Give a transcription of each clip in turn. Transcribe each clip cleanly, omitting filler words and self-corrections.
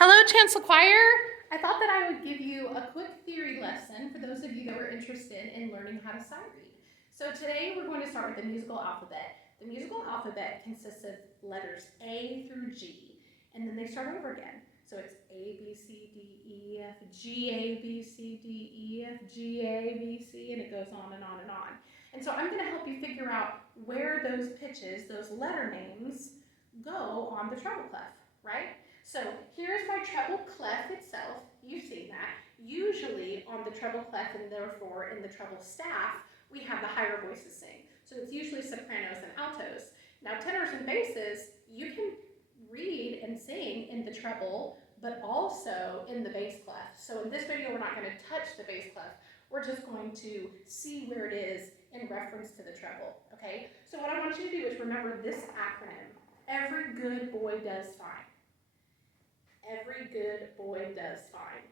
Hello, Chancel Choir. I thought that I would give you a quick theory lesson for those of you that were interested in learning how to sight read. So today we're going to start with the musical alphabet. The musical alphabet consists of letters A through G, and then they start over again. So it's A, B, C, D, E, F, G, A, B, C, D, E, F, G, A, B, C, and it goes on and on and on. And so I'm going to help you figure out where those pitches, those letter names, go on the treble clef, right? So here's my treble clef itself. You've seen that. Usually on the treble clef and therefore in the treble staff, we have the higher voices sing. So it's usually sopranos and altos. Now tenors and basses, you can read and sing in the treble, but also in the bass clef. So in this video, we're not going to touch the bass clef. We're just going to see where it is in reference to the treble, okay? So what I want you to do is remember this acronym. Every good boy does fine. Every good boy does fine.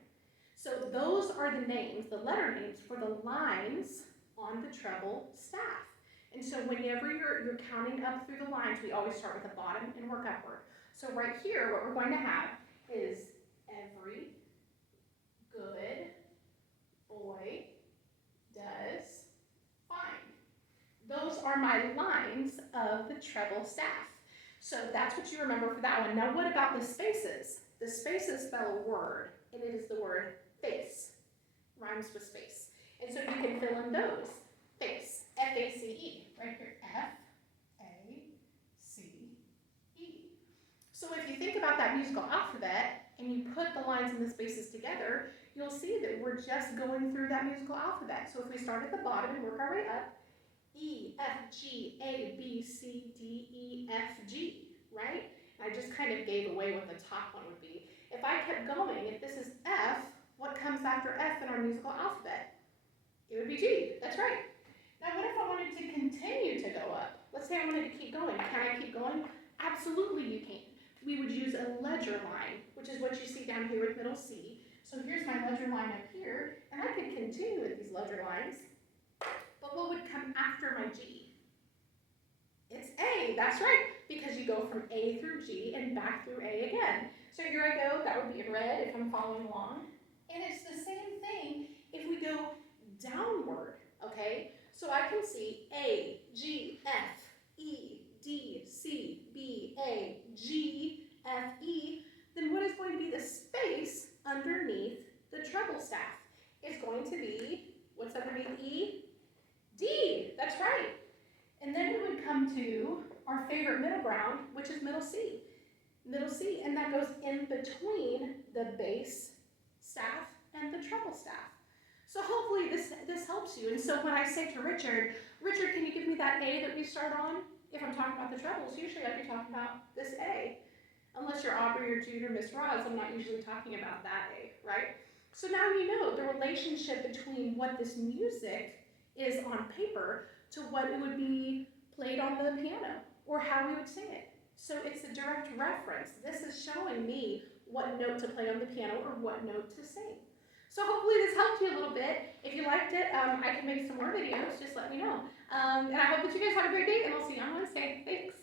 So those are the names, the letter names for the lines on the treble staff. And so whenever you're counting up through the lines, we always start with the bottom and work upward. So right here, what we're going to have is every good boy does fine. Those are my lines of the treble staff. So that's what you remember for that one. Now what about the spaces? The spaces spell a word, and it is the word face. Rhymes with space. And so you can fill in those. Face, F-A-C-E, right here, F-A-C-E. So if you think about that musical alphabet, and you put the lines and the spaces together, you'll see that we're just going through that musical alphabet. So if we start at the bottom and work our way up, E, F, G, A, B, C, D, E, F, G, right? I just kind of gave away what the top one would be. If I kept going, if this is F, what comes after F in our musical alphabet? It would be G, that's right. Now what if I wanted to continue to go up? Let's say I wanted to keep going. Can I keep going? Absolutely you can. We would use a ledger line, which is what you see down here with middle C. So here's my ledger line up here, and I could continue with these ledger lines. But what would come after my G? It's A, that's right, because you go from A through G and back through A again. So here I go, that would be in red if I'm following along. And it's the same thing if we go downward, okay? So I can see A, G, F, E, D, C, B, A, G, F, E. Then what is going to be the space underneath the treble staff? It's going to be, what's underneath E? D, that's right. And then we would come to our favorite middle ground, which is middle C. Middle C, and that goes in between the bass staff and the treble staff. So hopefully this helps you. And so when I say to Richard, can you give me that A that we start on? If I'm talking about the trebles, usually I'd be talking about this A. Unless you're Aubrey or Jude or Miss Roz, I'm not usually talking about that A, right? So now you know the relationship between what this music is on paper to what it would be played on the piano or how we would sing it. So it's a direct reference. This is showing me what note to play on the piano or what note to sing. So hopefully this helped you a little bit. If you liked it, I can make some more videos. Just let me know. And I hope that you guys have a great day, and I'll see you on Wednesday. Thanks.